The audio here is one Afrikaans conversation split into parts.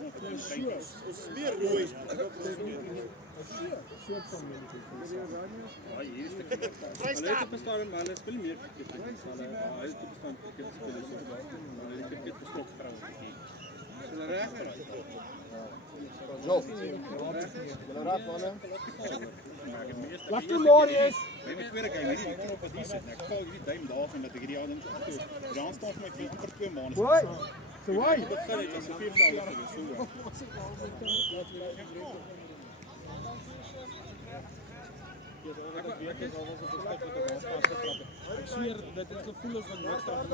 Meer rooi. Hulle het bestaan, maar hulle speel meer cricket. Hulle het bestaan cricket speel so. Hulle het cricket gestok vrou. Hulle reg reg. Jof. Julle raak manne. Lekker Marius. Hy moet weer kyk, hierdie op wat hier sit. Ek val hierdie duim daar en dat ek hierdie ding toe. Dan staan vir my vir amper 2 maande. Hoor. So why? Dit begin net as 4 dae gewees so. Ek sweer dit is gevoel as wat niks daar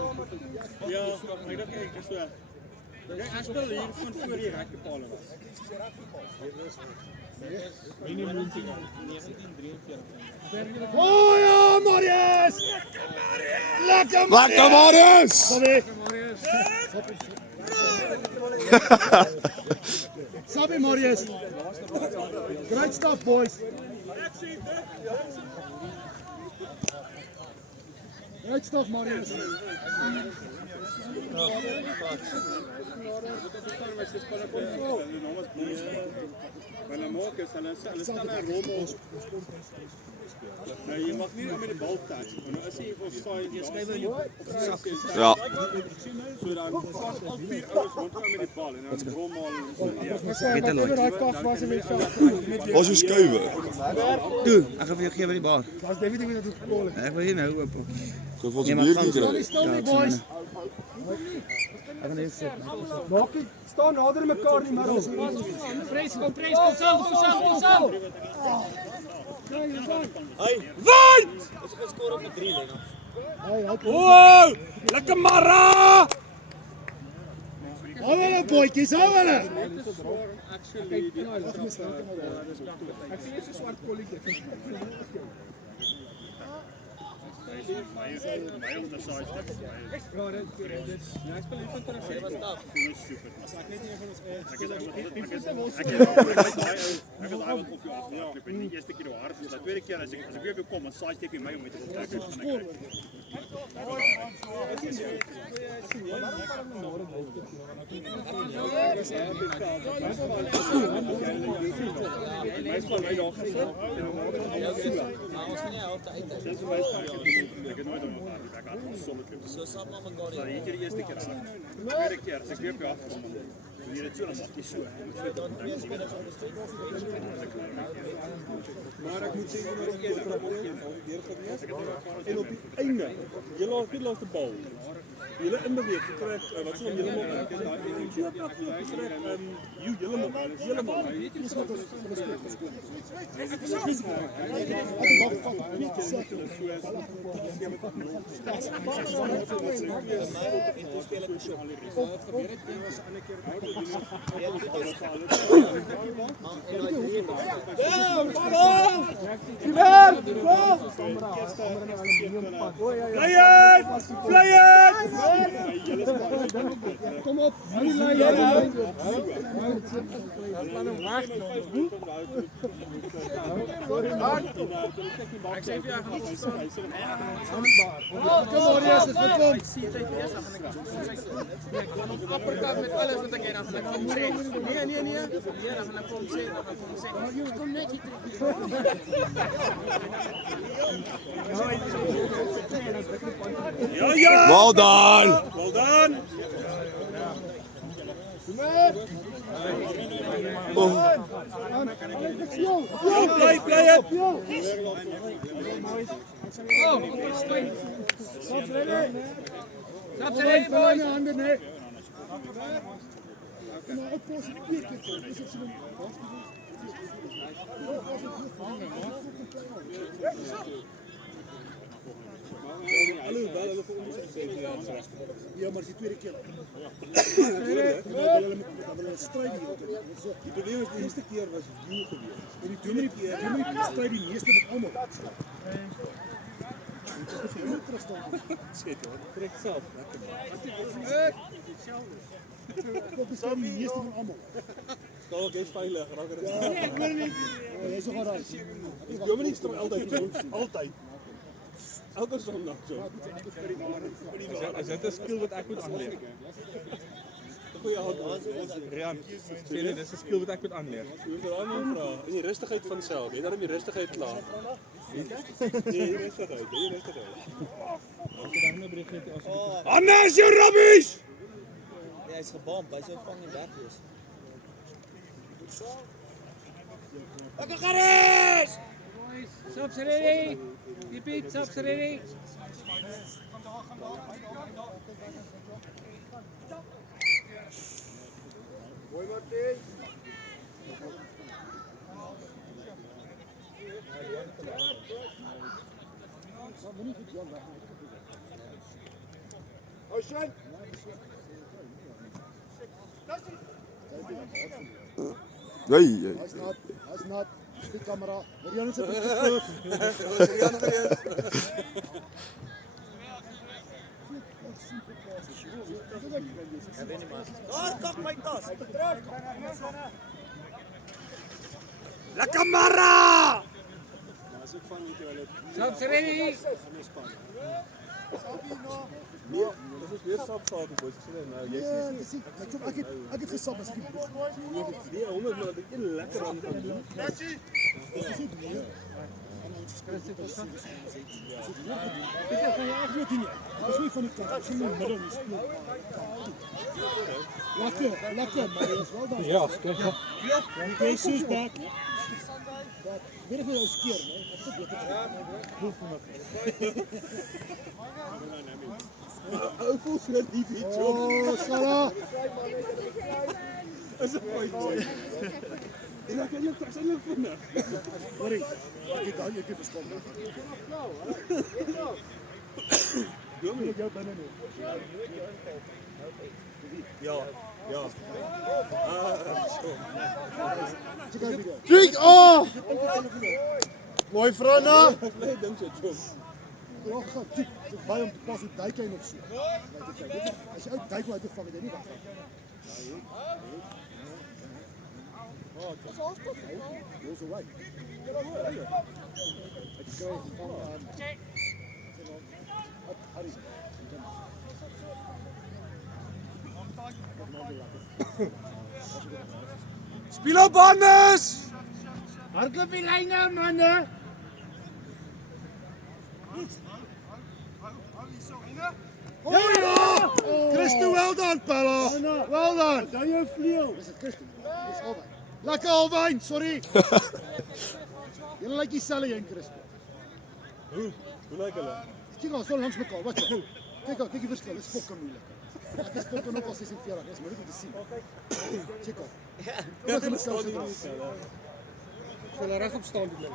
Ja, ek dink ek is so. Ek speel hier van voor die rekpale was. minimum 1943. Oh ja, Marius! Lekker Marius! Sabi Marius. Great stuff, boys. Great stuff, Marius. Hulle maak is hulle staan 'n rommel. Nou jy mag nie met die bal touch. Nou as jy offside jy skryf in op sak. Ja. So dan staan al 4 ouers rondom met die bal en dan rommel so ja. Ons is skuwe. Toe, ek gaan vir jou gee by die bar. Was David weet wat gekol het. Ek wil hier nou oop. Gaan ons 'n biertjie kry. Stil nie, boys. Ek gaan net sit. Maak nie staan nader mekaar nie, maar ons Pres, kom saam. Wait! Ons geskor op 3 lê nou. Oh! Lekker Mara! Hou hulle boetjies, hou hulle. Actually ek sien jy's 'n swart kolletjie. my op die side step. Ja, dit ja, ek speel hier van Terrasse was taaf. Super. Ek net nie van ons Ek wil op jou af. Ek weet nie eerste keer hoe hard is. Die tweede keer as ek weer op jou kom, dan side step jy my om met te trek. Ek het nooit om haar die bek aan solid loop. So saam met mekaar. So hier die eerste keer aan. Tweede keer as ek weer op jou afkom. Hier het so dan maak jy so. Maar ek moet sê en op die einde, jy laat die laaste bal. Julle inbeweeg, trek wat sou julle maak? Trek heeltemal. Play it! Kom op, die lyn. Ek sê vir jou gaan ons Kom Marius, dit moet kom. ek gaan op uppercut met alles wat ek het dan gaan ek kom sê. Nee, dan gaan ek kom sê, kom net hier terug. Well done! Well done. Play it! Stop ready, boys. Alhoewel hulle vir ons gesê het Ja, maar die tweede keer. Hulle stryd hier. die probleem is die eerste keer was view geweest. En die tweede keer, jy moet stryd die meeste met almal. Sê dit, trek self. Dit is die meeste van almal. Dalk jy's veilig, raak dit. Ek wil nie. Jy's so gaar. Dominic stem altyd altyd. Elke Sondag so. Is dit 'n skill wat ek moet aanleer? goeie hand. Rian, sê jy, dis 'n skill wat ek moet aanleer. Jy moet aan hom vra. In die rustigheid van self. Jy daarom die rustigheid klaar. Nee, die rustigheid. Anders jou rubbish! Ja, hy is gebomp, hy sou vang en weg wees. Lekker gerus! Subs ready. Repeat, subs ready. Ocean. Hy's not. Die camera. Rian is 'n bietjie terug. Daar kak my tas. Lekker Mara! Subs ready. Nee, dis is weer stap saak boys. Ek sê nou, jy Ja, dis ek het gesop as ek nee, 100 maar ek lekker aan kan doen. Dis nie van die kant, dis nie middel in die speel. Lekker, maar jy is wel daar. Ja, kyk maar. Jesus back. Weer vir jou skeer, né? Ek het beter. Ou voel so net die job. Oh, Sarah. Is 'n goeie boy. En ek het net eintlik vinnig. Sorry. Ek het verstaan. Doen jy jou binne nie? Ja. Check out video. Drink off! Mooi Frana. Bly dink jy job. Ja, gaan tik. Dis baie om te pas op duik hy nog so. As jy uit duik wat te vang, jy nie wat. Goes away. Ek kry van Harry. Speel op Hannes! Hardloop die lyne manne. Oh ja! Christo, well done, Pella. Well done. Dan jou vleuel. Dis dit Christo. Dis albei. Lekker Alwyn, sorry. Julle lyk dieselfde een Christo. Hoe lyk hulle? Kyk ons so langs mekaar. Wat so? Kyk die verskil. Dis fokke moeilik. Ek is fokke nog al 46. Dis moeilik om te sien. Kyk op. Ja, hulle staan hier. Hulle regop staan die ding.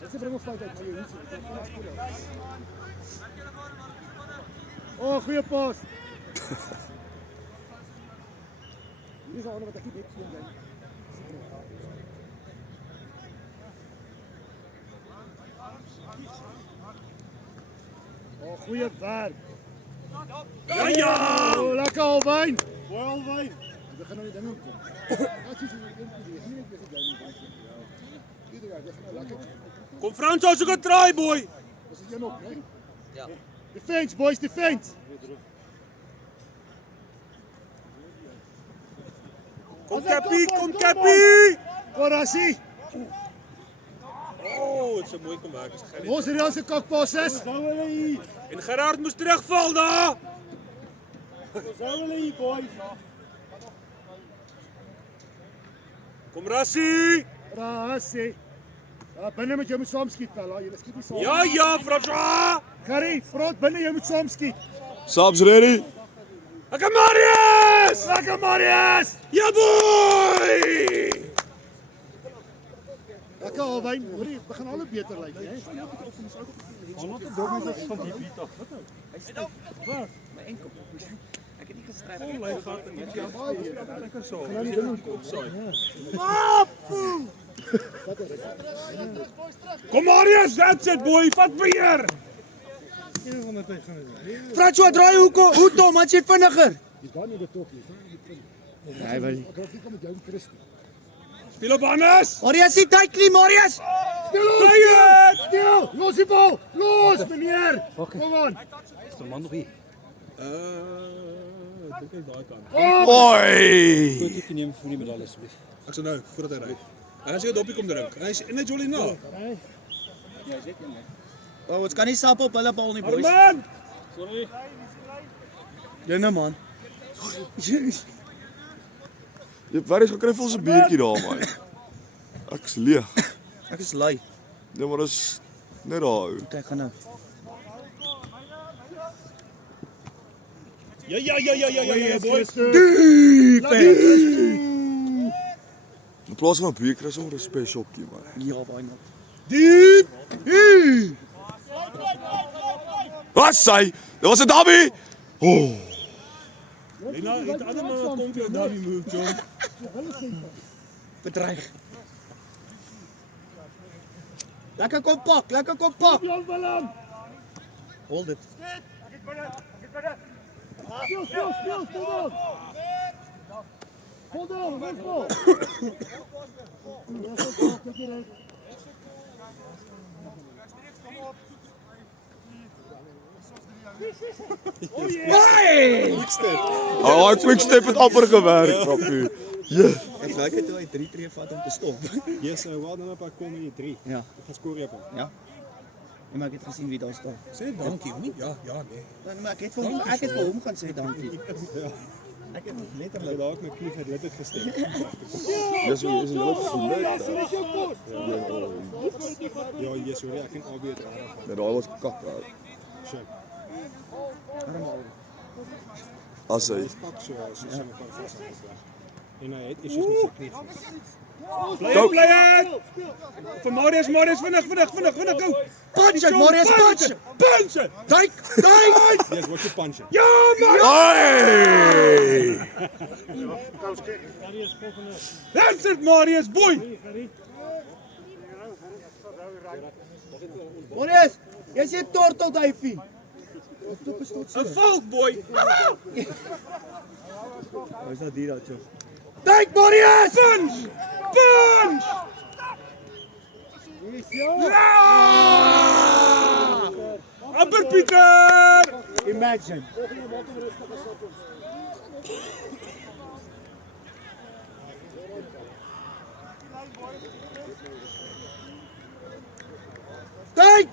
Dit bring ons fout uit, maar jy hoef nie. Oh, goeie pas. Hier is 'n ander wat ek net sien jy. Oh, goeie werk. Ja! Oh, lekker Alwyn. Mooi Alwyn. We gaan nou die dinge kom. Wat is hier in die hier net jy nie. Iedereen, jy gaan nou lekker. Kom Frans, ons gaan try boy. Dis een op, né? Ja. Defense boys, defense. Kom Cappie. Korassie. Oh, dit's 'n mooi kom werk. Is gerus. Ons Rian se kakpas is. Hou hulle hier. En Gerard moes terugval daar. Hou hulle hier boys. Kom Rassie. Rassie. Ja, binne met jou moet saam skiet, Pella. Jy skiet nie saam. Ja, François. Gary, front binne jy moet saam skiet. Subs ready. Lekker Marius. Lekker Marius. Ja boy. Lekker Alwyn. Hoorie, begin al hoe beter lyk, hè? Ons het dom is van die beat af. My enkel. Ek het nie gestryp. Lei gat en net lekker so. Nou die ding kom. Sorry. Kom Marius, that's it boy. Vat beheer. François draai hoe Tom, wat jy vinniger. Dis baie nie betok nie. Hy wil. Ek hoop nie kom met jou Christen. Speel op Hannes. Marius, die tyd nie, Marius. Speel ons. Play it. Speel. Los Los die bal! Los, meneer! Kom aan! Dink hy daai kant. Oi! Fotootjie neem vir die medalje asseblief. Ek sê nou, voordat hy ry. En as jy 'n dopie kom drink, en hy jolly na. Oh, ons kan nie sap op hulle bal nie, boys. Man! Sorry. Dinge man. Jy waar is gekry vir ons 'n biertjie daar man. Ek's leeg. Ek is lui. Nee, maar is net daar. Okay, ek gaan nou. Ja, boys. In plaas van 'n bier kry ons 'n specialtjie man. Ja, baie nou. Diep! Wat sê? Dit was 'n dummy. Oh. En nou, het ander man kom vir jou dummy move, John. Bedreig. Lekker kom pak, lekker kom pak. Jan Willem! Hold dit. Speel, speel, speel, speel dan! Hold on, let's go! Kijk hieruit. Oh, quick step het amper gewerk, papie. Ja. Ek like dit hoe hy 3 tree vat om te stop. Yes, well done op kom in 3. Ja. Ek gaan skoor op hom. Ja. Nee, maar ek het gesien wie daar staan. Sê dankie, nie? Ja, nee. Maar ek het vir hom gaan sê dankie. Ek het Hy letterlik daar ook my knie het gesteek. Dis hoe is dit gesien. Dit is jou kos! Ja, yes, sorry, ek kan albei dra. Ja, daar was kak. Shit. As hy Pak so as jy so kan vas. En hy het issues met sy knie. Go. Vir Marius, vinnig, go. punch it, Marius, punch it. Punch it. Duik, duik. Yes, wat jy punch it. Ja, Hey! That's it, Marius, boy. Marius, jy sê tortel duifie. 'n Volk, boy. Waar is dat dier daar, Joe? Duik, Marius. Punch. Ja! Amper Pieter. Imagine. Duik!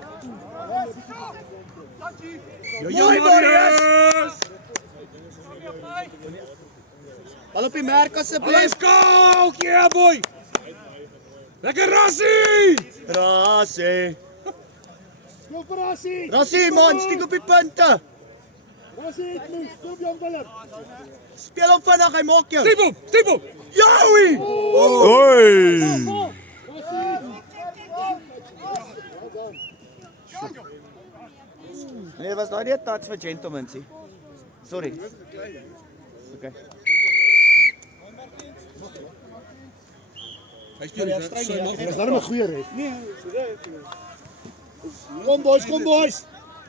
Mooi, Marius. Bal op die merk asseblief. Let's go, yeah, boy. Lekker Rassie. Rassie. Speel vir Rassie! Rassie man, stiek op die punte. Rassie het moes, kom Jan Willem! Speel hom vinnig, hy maak jou. Stiep op. Joey! Oi! Nee, was daai nie 'n touch vir gentlemen sê. Sorry. Okay. Hy speel nie. Dis daarom 'n goeie ref. Kom boys!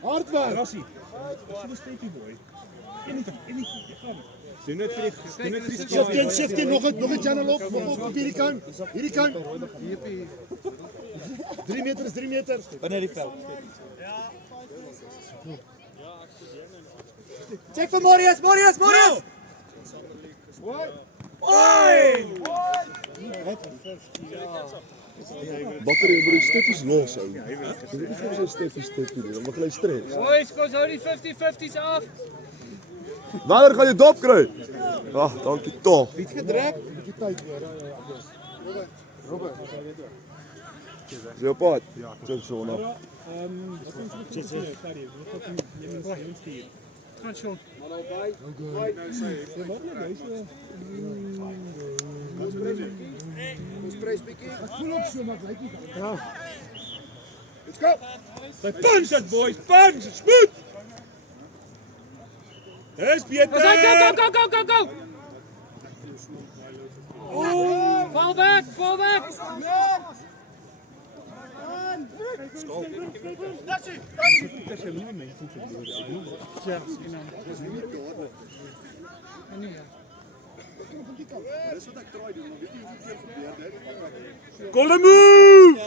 Hard werk! Rassie. Dis 'n steekie boy. Doen net vir die Shift in, nog 'n channel op op hierdie kant. 3 meter is 3 meter. Binne die veld. Check vir Marius. Bakker jy moet die stiffies los hou. Jy moet nie vir sy stiffies nie, dan mag hy stres. Boys, kom hou die 50-50's af. Wanneer gaan jy dop kry? Ag, dankie tog. Bietjie tyd weer. Robert. Is jy op pad? Ja, ek so nou. Gaan Sean. Ek voel ook so maar lyk nie. Let's go. Punch it, boys. Punch. Smooth. Dis beter. Go. Fall back. Call a move.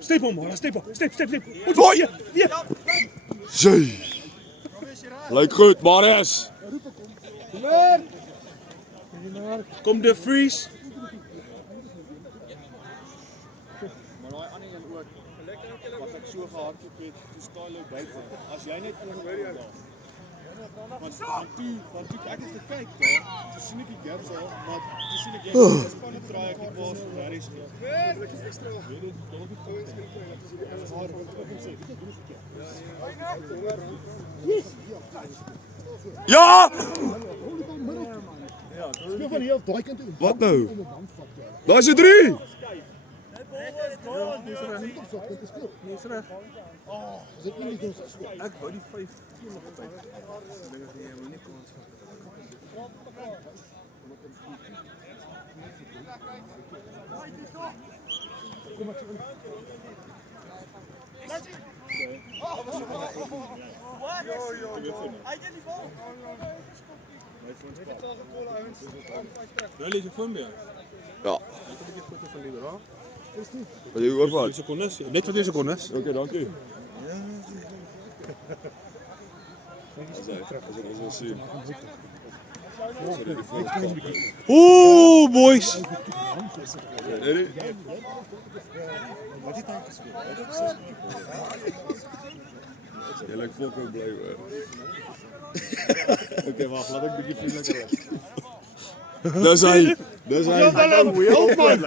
Step hom, maar step. Hoi! Jee. Lyk goed, Marius. Kom De Vries. Wat ek so gehardloop het, toe Skylo buite. As jy net want toe ek is te kyk daar, toe sien ek die gaps al, maar toe sien ek jy span het draai ek die bal so daar is nie. Ek is ekstra op. Weet dit, dan moet ek gou eens kry dat jy die haar wat ek sê. Ja! Speel van hier op daai kant toe. Wat nou? Om 'n band vat, ja. Daar's 'n 3. Nee, is reg. As ek nie doen so. Ek wou die 5 nog tyd. Dink ek nie, jy moet nie kans vat. Nou lees jy van my. Ja. Ek het 'n bietjie foto van die dra. Wil jy oor wat? Sekondes, net vir 2 sekondes. Okay, dankie. Ons sien. Ooh, boys. Jy lyk volkom bly hoor. Okay, wag, laat ek bietjie vriendeliker wees. Dis hy. Help man.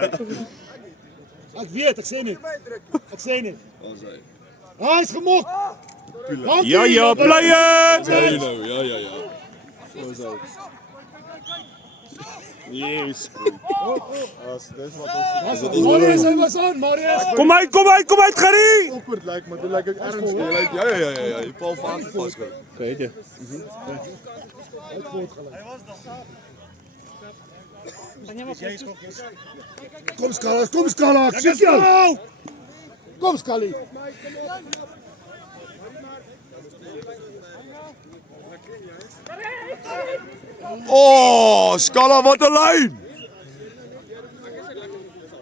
Ek weet, ek sê net. Ons hy. Hy's gemok. Ja, play it. Jy nou, ja. Ons hy. Yes. Dis wat ons Marius, hy was aan, Marius. Kom uit, Gary. awkward lyk, maar dit lyk ek erns. Jy lyk ja. Jy Paul vas vasgehou. Kyk jy. Kom Skala, ek sien jou. Kom Skali. Oh, Skala wat 'n lyn.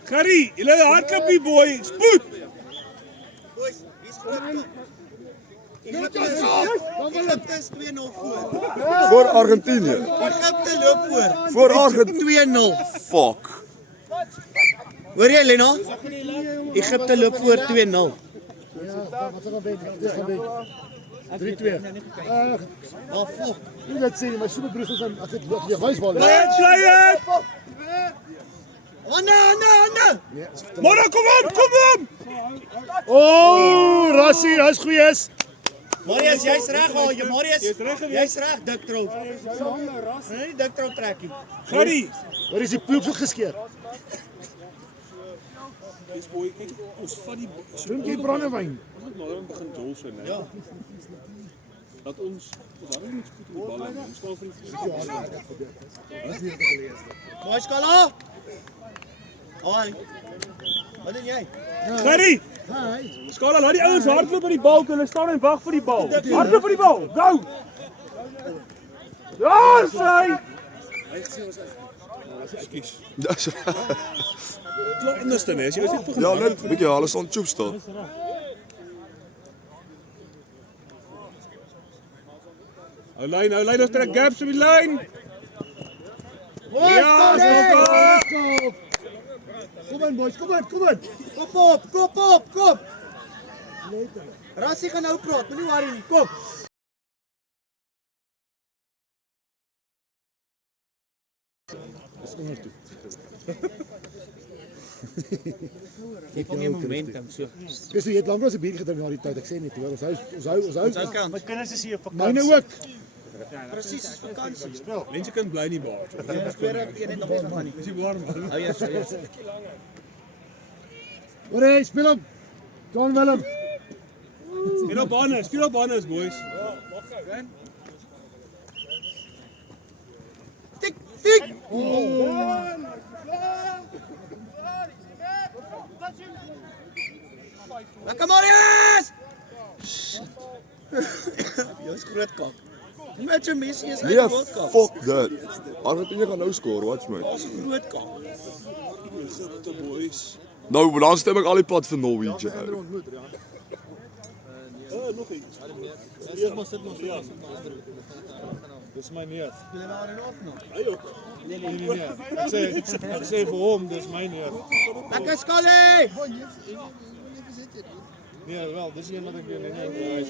Gary, julle hardloop die boy. Spoed. Egypte is 2-0 voor. Voor Argentinië. Egypte loop voor. Voor Argentinië. 2-0. Fuck. Hoor jy, Lena? Egypte loop voor 2-0. Ja, wat gaan wen? 3-2. Oh, fuck. Nie net sê nie, my superbroers is aan ek het jy wys waar. Play it. Oh, nee. Mara, kom op. Oh, Rassie, hy's goeie. Marius, jy's reg al. Marius, jy's reg, dik trou. Nee, dik trou trekkie. Gary. Waar is die ploeg so geskeer? Dis boy, kyk ons vat die Drink jy brandewyn? Ons moet maar begin jol so net. Ja. Dat ons hou nie spoed op die bal nie. Ons staan vir die Mooi Skala. Al. Wat doen jy? Gary. Skala, laat die ouens hardloop by die bal, hulle staan en wag vir die bal. Hardloop vir die bal. Go. Ja, sy. Ekskuus. Dis Klop anderste nee, as jy was net begin. ja, net bietjie hulle staan choop staan. Hou lyn, ons trek gaps op die lyn. Ja, Kom aan boys, kom aan. Kom. Rassie gaan nou praat, moenie worry nie. Kom. Ek kom nie momentum so. Dis jy het lank was 'n bier gedrink na die tyd. Ek sê net hoor, ons hou. Kant. My kinders is hier op Myne ook. Presies, is vakansie. Mense kan bly in die bar. Ek sweer ek een net nog eens man nie. Dis warm man. Oh ja, so ja. Hoor hy, speel hom. John Willem. Speel op banners boys. Tik. Lekker Marius! Jy's groot kak. Imagine Messi is Nee, uit die World Cup. fuck that. Argentinië gaan nou score, watch my. Groot kak. Gitte boys. Nou, maar dan stem ek al die pad vir Norwich. Nog iets. Dis my neef. Hy ook. Nee. Ek sê vir hom, dis my neef. Lekker Scully! Nee, wel, dis een wat ek weer net huis.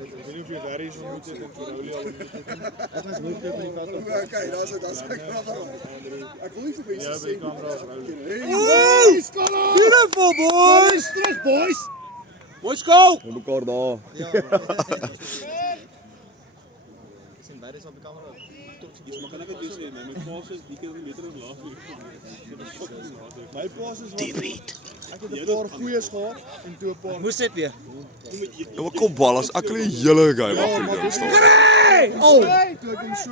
Ek weet nie of jy daar is ontmoet het en vir Olie al ontmoet het. Ek was nooit op die pad. Okay, daar's ek grappig. Ek wil nie vir mense Ja, sê by kamera Olie. Hey, Skala! Beautiful boys! Terug boys. Boys go! Met mekaar daar. Iets maar kan ek dit doen sê, my paas is die keer beter as laas week. My paas is wat. Ek het 'n paar goeies gehad en toe 'n paar. Moes dit weer. Ja, maar kom bal, as ek hulle die hele game Ja, agter maar die dis staan. Oh! toe ek hom so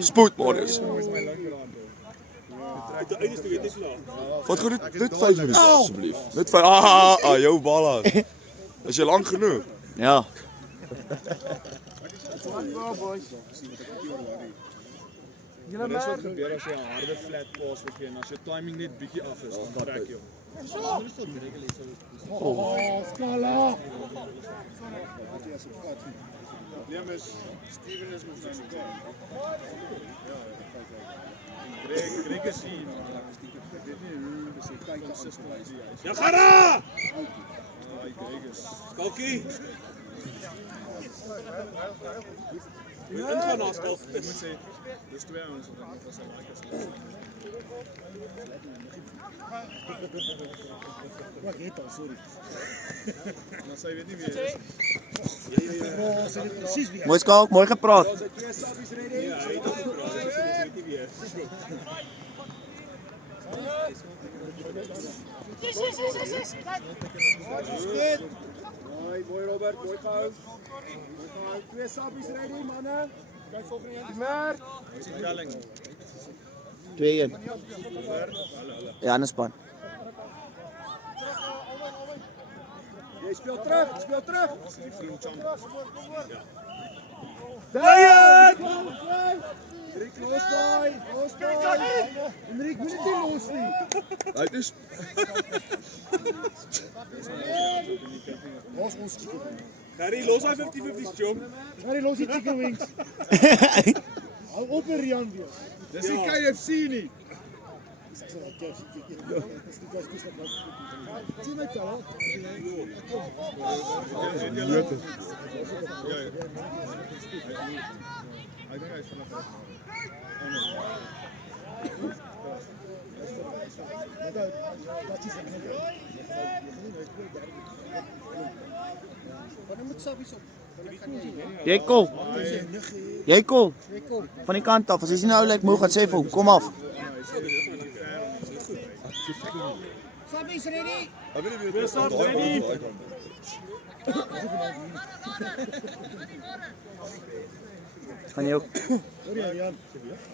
Spoed, Marius. is my linkerhand. Die eindigste weet ek slaag. Wat gaan dit 5 minute asseblief? Net 5. Jou bal as. Is jy lank genoeg? Ja. Maar dis wat gebeur as jy 'n harde flat pass gee en as jou timing net bietjie af is, dan trek jy hom. Oh, Skala. Probleem is Steven is mos nou nie klaar. Greg is hier, maar ek weet nie hoe dis hy consistent is. Ja, Gara! Hy Greg is. Kalkie. Moet ingaan na skalk. Ek moet sê dis twee ouens wat was hy like as. Wat het al, sorry. Maar sy weet nie wie hy is. Oh, sê dit presies wie. Mooi skalk, mooi gepraat. Ja, hy het ook gevra, dis weet nie wie hy is. Mooi Robert, mooi gehou. Twee sappies ready manne. Kyk volgende een. Mer. Dis die telling. 2-1. Ja, in 'n span. Jy speel terug, speel terug. Die groen champ. Rick los daai, los daai. Enrique, moet dit nie los nie. Hy is Los ons chicken. Gary, los hy 50-50's jong. Gary, los die chicken wings. Hou op met Rian weer. Dis nie KFC nie. Ek sê dat KFC chicken. Dis die kos kus wat sien my tel. Hy dink hy's vanaf. Dat is net. Wat moet sappies op? Jy kom. Van die kant af. As jy sien nou lyk moeg, gaan sê vir hom, kom af. Sappies ready. Ek weet nie wie dit is. Gaan jy ook. Hoor jy Rian?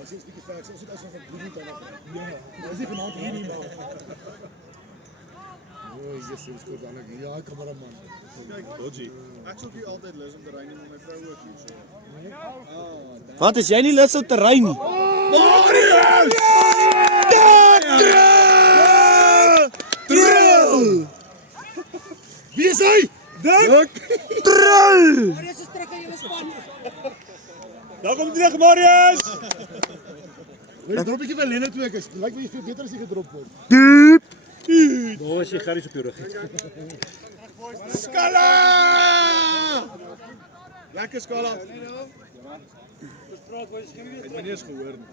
As jy 'n bietjie ver, ons het asof ek nie dan. Ja. Dis nie vanaand hier nie maar. O, Jesus, skoot dan ek. Ja, kameraman. Dodgy. Ek sou vir altyd lus om te ry nie met my vrou ook hier so. Wat is jy nie lus om te ry nie? Wie is hy? Daar kom terug Marius. Jy drop bietjie van Lenne toe ek is. Lyk my jy beter as jy gedrop word. Waar is jy Gary op jou rug? Skala! Lekker Skala. Het my nie eens gehoor nie.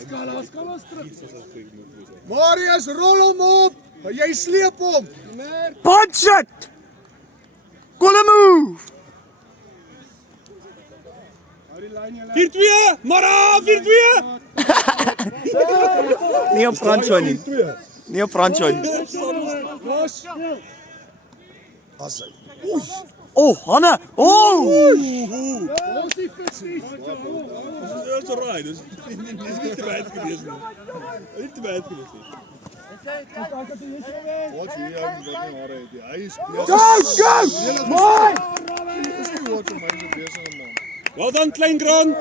Skala terug. Marius, rol hom op. Jy sleep hom. Punch it! Goal move! 4-2, Mara, 4-2. Nie op Franco nie. Nie op Franco nie. Oh, Hanna! Oh! Ons die fitsies. Dis alright, dis nie te bad gewees nie. Nie te bad gewees nie. Wat hier ou wat nie hare het nie. Hy speel. Go! Mooi! Dis nie wat vir my so besig man. Wel dan, klein Grant.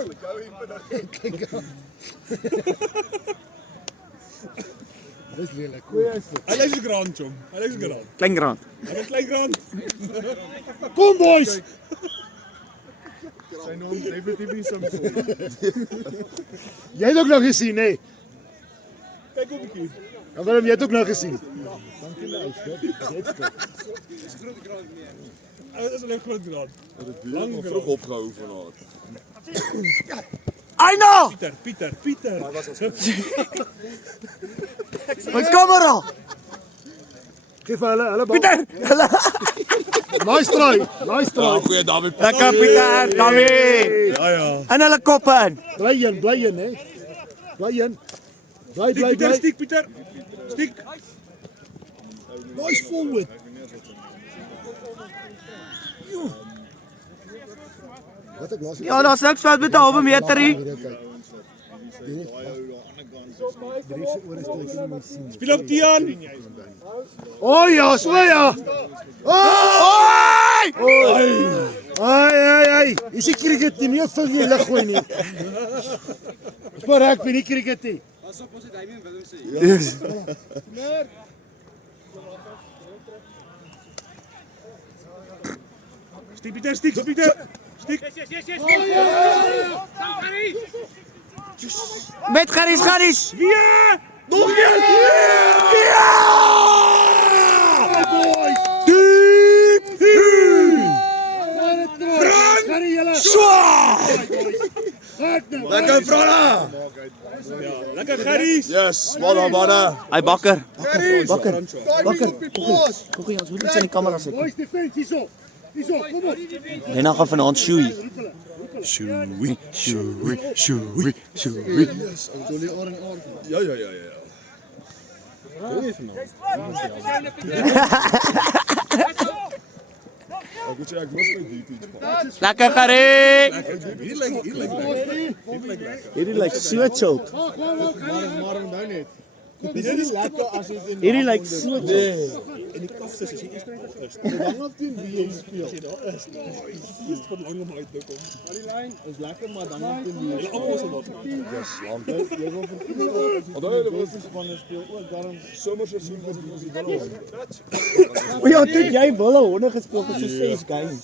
Dis lelik. Hy is Grant, jong. Hy is Grant. Klein Grant. Hy is klein Grant. Kom boys. Sy naam definitief nie Simpson. Jy het ook nog gesien, hè? Kyk op 'n bietjie. En Willem, jy het ook nog gesien. Hy is 'n groot Grant. Lang vroeg opgehou vanaand. Aina! Pieter. My kamera! Geef hulle bal. Pieter! Nice try. Goeie David. Lekker Pieter, Dawie! Ja. In hulle koppe in. Bly een, hè? Bly een. Bly. Stiek Pieter. Stiek. Nice forward. Wat ek laas. Ja, daar's niks fout met 'n halwe meterie. Speel op Tian. O ja. Ai. Is die cricket team nie vir jy lig gooi nie. Maar ek ben nie cricket nie. Stiek Pieter. Stiek. Yes. Kom, Harry. Met Garis. Ja! Nog een! Ja! Lekker Frana! Lekker Gerries. Yes, manne. Hy bakker. Bakker. Kokkie, ons moet net in die kamera sit. Boys defense hierso, kom op. Lena gaan vanaand shoei. Ja. Ek moet sê ek mis my DP. Lekker Garie. Hierdie lyk so chill. Maar nou net. Hierdie lyk so chill. En die kafses is hier skryf is. Dan af teen wie jy speel. Dis wat lank om uit te kom. Is lekker maar dan af teen wie jy Hulle almal is op. Yes, land. jy wil vir Onthou hulle was spanne speel ook daarom somerseisoen was die wel. O ja, toe jy Wille honde gespeel vir so 6 games.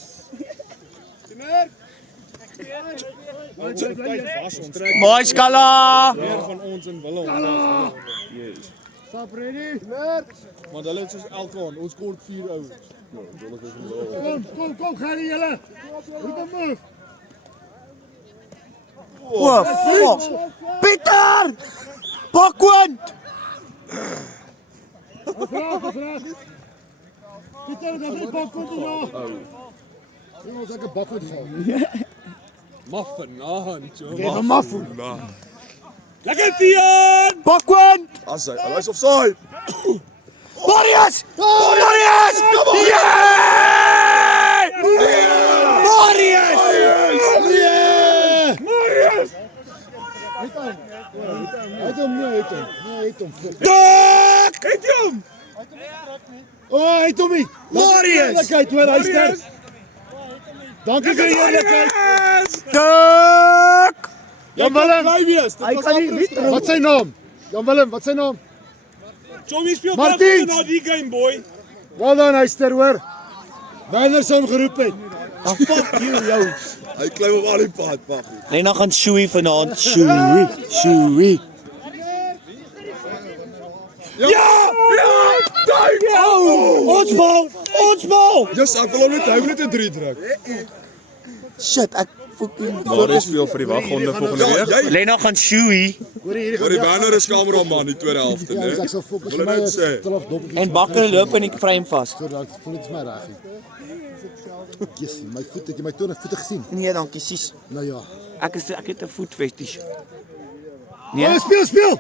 Mooi skala. meer van ons in Wille. Stop ready. Want hulle het soos elke aand, ons kort 4 ouens. Kom, gaan julle. Roep hom move. O, fuck. Pieter! Bakwind! Vraag. Pieter, dat is bak kom toe. Ons het 'n bak moet val. Vanaand, joh. Geef hom af. Lekker Tian. Bakwind! As hy is offside. Marius! Marius! Yeah! Marius! Uit hom. Dak! Kyk hom. Uit hom. Marius! Kyk hoor, hy sterk. Dankie vir die eerlikheid. Dak! Jan Willem, Hy kan nie terug. wat sy naam? Jan Willem, wat sy naam? Johnny speel Martiens! na die game, boy. Wel dan, hyster hoor. Werner sou hom geroep het. Ah, fuck jou. Hy klim op al die pad, wag. Lena gaan shoei vanaand. Shoei. Ja! Ons bal! Yes, ek wil hom net 'n 3 druk. Shit, ek fucking Maar speel vir die waghonde volgende week. Lena gaan shoei Hoor hierdie Vir die Werner is kameraman die tweede helfte, Ja, né? ek sal fokus Wil my net sê. straf dop. en Bakker loop in die frame vas. So dat voel dit vir my reg. Yes, my voet, het jy my voete gesien? Nee, dankie sis. Nou ja. Ek het 'n voetfetish. Nee, Nee. speel.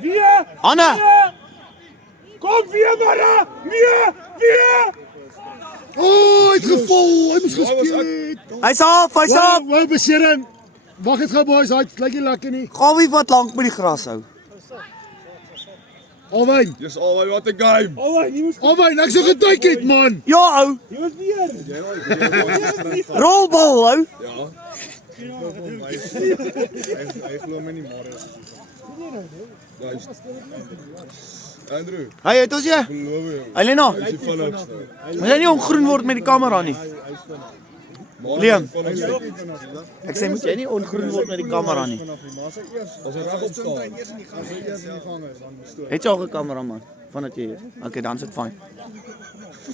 Wie? Anna, Kom weer, manne. Wie? Oh, hy het geval. Hy moes gespeel het. hy's af. Wou besering. Wag eens gou boys, hy lyk nie lekker nie. Gaan wie wat lank by die gras hou. Alwyn, Dis alwaar wat 'n game. Alwaar, jy moes Alwyn, ek sou geduik het man. Ja, ou. jy was weer. Rolbal, ou. Ja. Hy glo my nie Marius. Nice. Andrew, Hey, het ons jy? beloof jou. Elena, Dis die vinnigste. moet jy nie ongroen word met die kamera nie. Liam. Ek sê moet jy nie ongroen word met die kamera nie. As hy reg op staan. Het jy al 'n kameraman vandat jy hier? Okay, dan is dit fyn.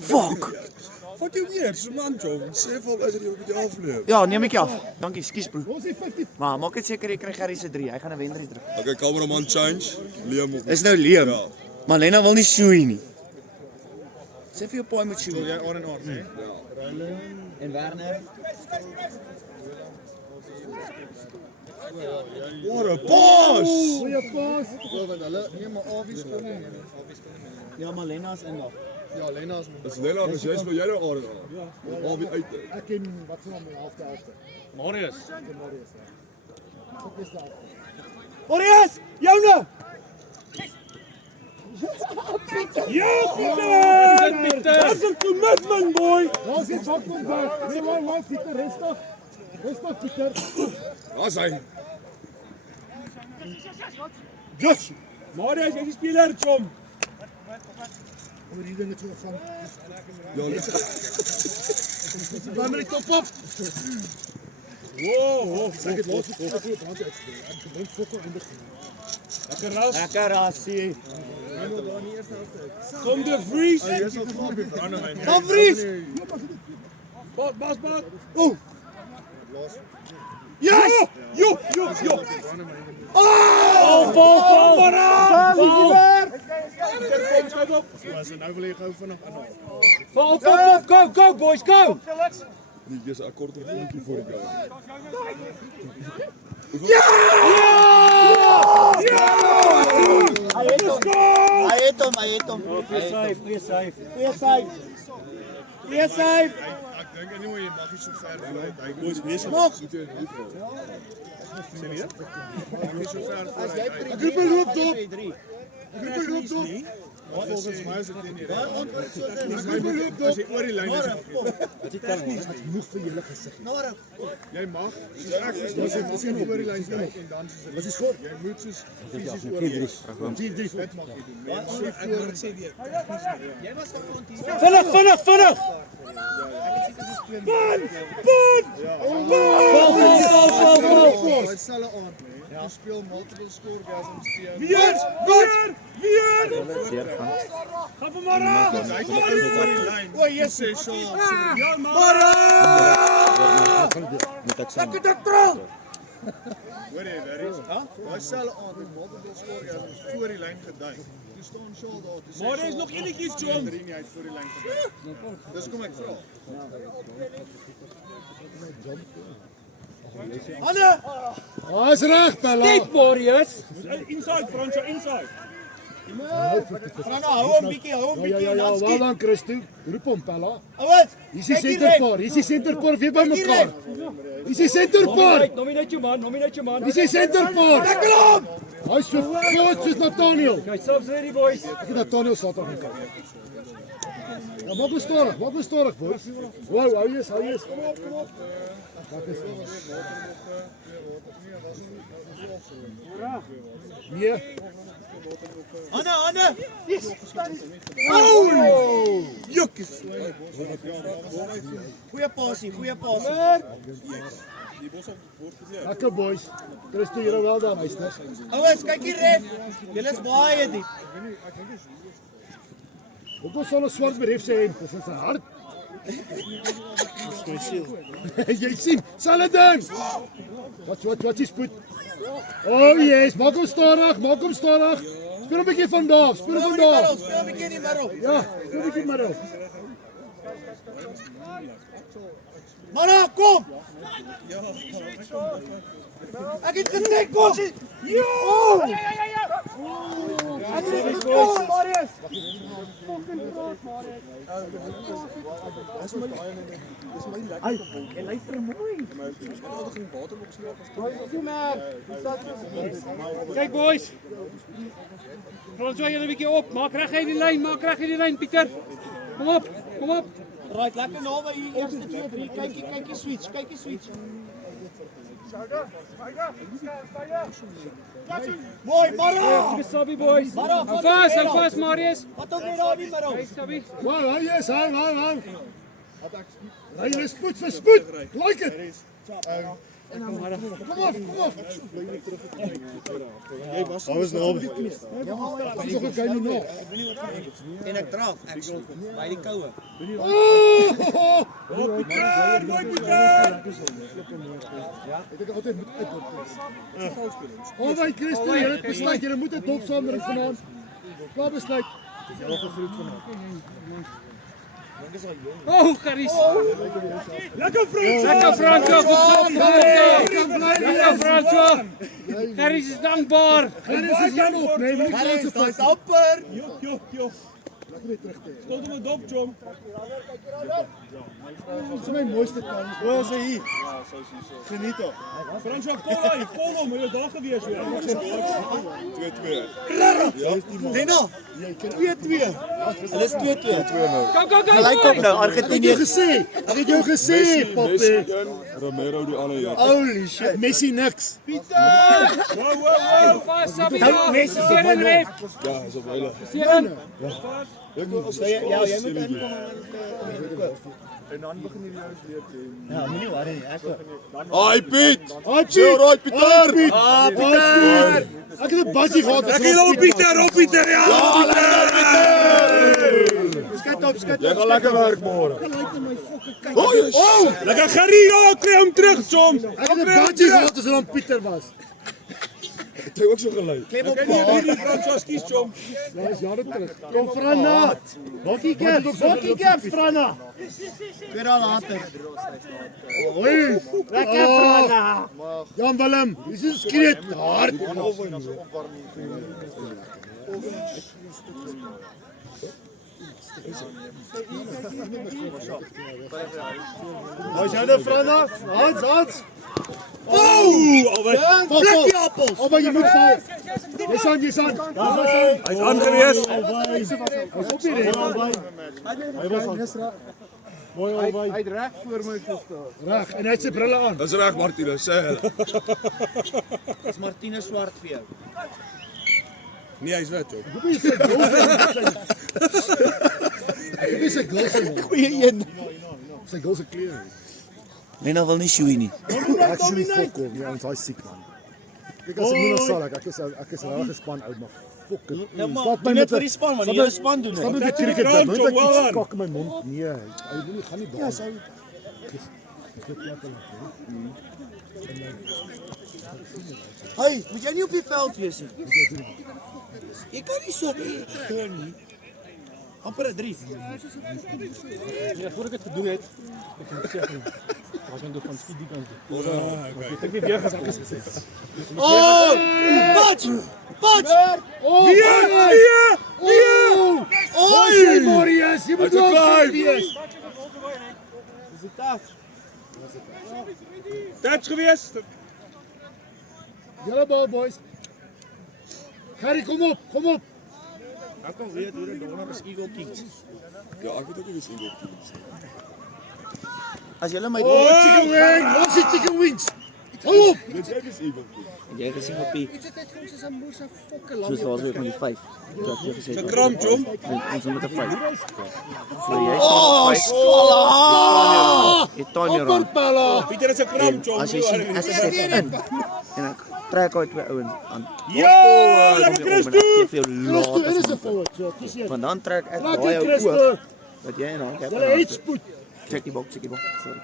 Fuck. Vat jou weer, so man, John. Sê vol as jy op die afloop. Ja, neem ek jou af. Dankie, skus broer. Ons is 50. Maar maak dit seker jy kry Gerry se 3. Hy gaan 'n wendrie druk. Okay, cameraman change. Liam op. Dis nou Liam. Ja. Maar Lena wil nie shoei nie. Sê vir jou paai moet shoei. Jy aan en aan, hè? En Werner. What a pass! Goeie pas. Want hulle neem maar Awie kom nie. Ja, maar Lena is in daar. Ja, Lena is Dis Lena, as jy speel jy nou aan. Al wie uit. Ek ken wat se naam die helfte. Marius. Wat is daar? Marius, joune. Ja, Pieter! That's a commitment, boy! Ons het wat kom daar. Nee, maar Pieter, rustig. Rustig Pieter. Daar's hy. Yes! Marius, jy is die speler, chom! Oor hier dinge so van. Ja, Bly met die top op. Wow, Ek het laas het groot rand uitgespeel. Ek gedink fokker in begin. lekker ras. Lekker rasie. Kom de Vries! Jy's al klaar by Brandewyn. Kom Vries. Bas! Oeh. Yes! Jo! Val. Kom op! As jy nou wil jy gou vinnig inhaal. Fall, go, boys, go! Nee, dis 'n kort rondjie voor die game. Hy het hom. Goeie save. Ek dink nie jy mag nie so ver vooruit. Hy Boys, wees Nog. sê nie. Mag nie so ver vooruit. Groep loop dop. Volgens my is dit nie. As jy oor die lyn is. Genoeg vir julle gesig. Jy mag. Soos ek is jy oor die lyn kyk en dan soos Wat is skoor? jy moet soos fisies oor die lyn. 4-3 Dit mag jy doen. Ek sê weer. Vinnig! Val! Dit sal 'n aand lê. Jy speel multiple scoregasms teen. Weer! Gaan vir Mara! Hy kom oor die lyn. O, jy sê so. Ja, Mara! Hoor jy, Larry? Daai selfe aand het multiple scoregasms voor die lyn geduik. Toe staan Shaw daar te sê. Mara is nog enetjies, John. Drie nie uit voor die lyn geduik. Dis kom ek vra. Is reg, Bella. Deep Marius! Inside, Franco, inside. Hou hom bietjie Ja, wel dan Christo. Roep hom Bella. Ouens, Hier is die senterpaar weer by mekaar. Hier is die senterpaar. Nominate jou man. Hier is die senterpaar. Lekker hom. Hy is so groot soos Nathaniel. Okay, subs ready, boys. Ek het Nathaniel Saterdag gekry. Ja, maak bestorig, boys. Wow, hou eens. Kom op. Wat is dit? Nee. Anne. Jokkies. Goeie pasie. Lekker boys. Christo, julle wel daar, meisters. Ouens, kyk hier ref. Julle is baie diep. Hoekom sal 'n swart berief sê en dis in sy hart? Jy sien, Saladin. Wat is spoed? Oh yes, maak hom stadig. Speel 'n bietjie van daar. Speel 'n bietjie in die middel. Ja, speel 'n bietjie middel. Mara, kom. Ek het gesê kom. Kijk boys. François, jullie een beetje op. Maak recht in die lijn, Pieter. Kom op. Right, lekker nou by hier eerste 2 3. Kyk jy switch. Mooi, Maro. Sabi boys. Hou vast Marius. Wat ook nie daar nie, Maro. Hey Sabi. Wow, yes, hou. Hey, let's spoed vir spoed. Like it. Kom af. Jy was nou. Dis nog 'n game nog. En ek draf actually by die koue. Ek dink altyd moet uitdop. Alby Christen, jy het besluit jy moet 'n dopsondering vanaand. Klaar besluit. Oh, Garis. Lekker Frans! Lekker Franco. Lekker Franco. Garis is dankbaar. Garis is hier op, nee, moet nie Garis, se daai fout. amper. Joh. Laat weer terug te. Stond hem een dop, John. Dis my mooiste kans. Waar is hy hier? Geniet hom. Frans, vol om, jy daar gewees weer. 2-2. Leno. 2-2. Hulle is 2-2. Go. Gelyk op nou, Argentinië. Ek het jou gesê, papi. Romero die ander een. Holy shit, Messi niks. Hou vast Sabi. Messi is op Seven my ref. Ja, is op hulle. Seven. Ja, jy moet inkom. En dan begin jy jou weer teen. Ja, moenie worry nie, ek. Ai Piet. Hi Sê right Pieter. Pieter. Ek het 'n budgie gehad. Ek het Op Pieter, ja! skit. Jy gaan lekker werk môre. Lekker Gerrie, kry hom terug, John! Ek het 'n budgie gehad as hy dan Pieter was. Het hy ook so gelei? Klem op Hierdie Frans, kies, John. Ja, is jare terug. Kom Frana. Hokkie caps Frana. 2 dae later. Oei. Lekker Frana. Jan Willem, dis is skreet hard. Wat jy nou Frana? Hans. Blikkie appels. Albei jy moet val. Jy's aan. Hy's aangewees. Hy's op die reg. Hy was aan. Mooi albei. Hy het reg voor my gestaan. Reg, en hy het sy brille aan. Dis reg Martinus, sê hulle. Dis Martinus swart vir jou. Nee, hy's wit op. Dis 'n gulse man. Goeie een. Sy gulse klere. Lena wil nie shoei nie. Ek sien nie fokol nie, ons hy's siek man. Kyk as ek moet nog sal ek is reg gespan oud maar fok dit. Ja, maar doen net vir die span man, die hele span doen Staan dit. met die cricket bat, nooit ek iets kak in my mond. Nee, hy wil nie gaan nie daar. Ja, sou. Hey, moet jy nie op die veld wees nie. Jy kan nie so nie. Amper 'n 3. Ja, voor ek het gedoen het, ek het gesê was gaan doen van speed die kant toe. Ek het nie weer gesê. Oh! Patch! Oi, Marius, jy moet ook wees. Touch gewees. Julle bal boys. Harry, kom op. Ek kan weet hoe dit donderdag is Eagle Kings. Ja, ek weet ook nie wie se inkom. As jy my Chicken wing, los die chicken wings. Hou op. Dit is Eagle. jy gesien op die soos laas week met die 5. Dat jy gesê het. Kram, John. Ons moet 'n 5. So jy sê 5. Jy time jou rond. Bella. Pieter is 'n kram, John. As jy sien as jy step in en ek trek uit twee ouens aan. Ja, lekker Christo. Jy vir jou Christo, laat. is 'n forward. So, kies jy. Want dan trek ek Lekker daai ou Christo. ook wat jy in hand het. Julle het spoed. Check die box. Sorry.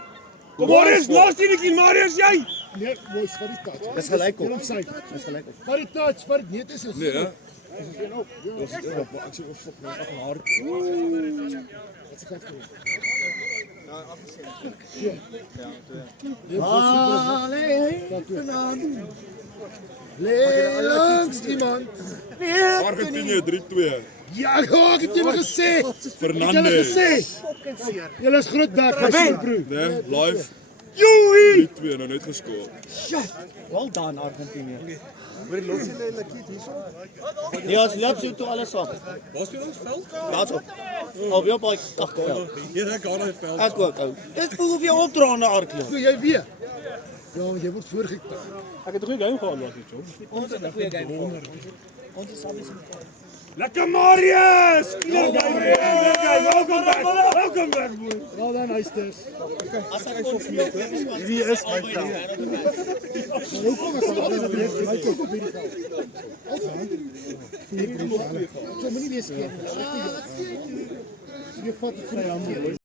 Kom Marius, los die netjie, Marius, jy. Nee, boys, vir die touch. Dis gelyk op. Julle sy. Dis gelyk. Vir die touch, vir die net is ons. Nee, hè? Ek sê oh fuck my, ek hard. Lê langs iemand. Argentinië 3-2. Ja, ek het julle gesê. Ek het julle Fernandes. gesê. Julle is groot bek, my broer. Nee, live. Joey! 3-2 nou net geskoor. Well done, Argentinië. Ja, ons loop so toe alles op. Waar speel ons veld? Daarso. Of jy op daai agterveld. Hier ek gaan hy veld. Ek ook ou. Dit voel of jy opdraande Arklop. Speel jy weer? Ja, want jy word voorgekyk. Ek het 'n goeie game gehad laat ek jong. Ons het 'n goeie game gehad. Ons is saam. Lekker Marius! Welkom back. Welkom back. Wel dan, huisters. As ek kon speel, Wie is my veld? Hoekom is dit altyd weer vir my kop op hierdie veld? Jy moet nie wees skeef nie. Jy vat dit vir my.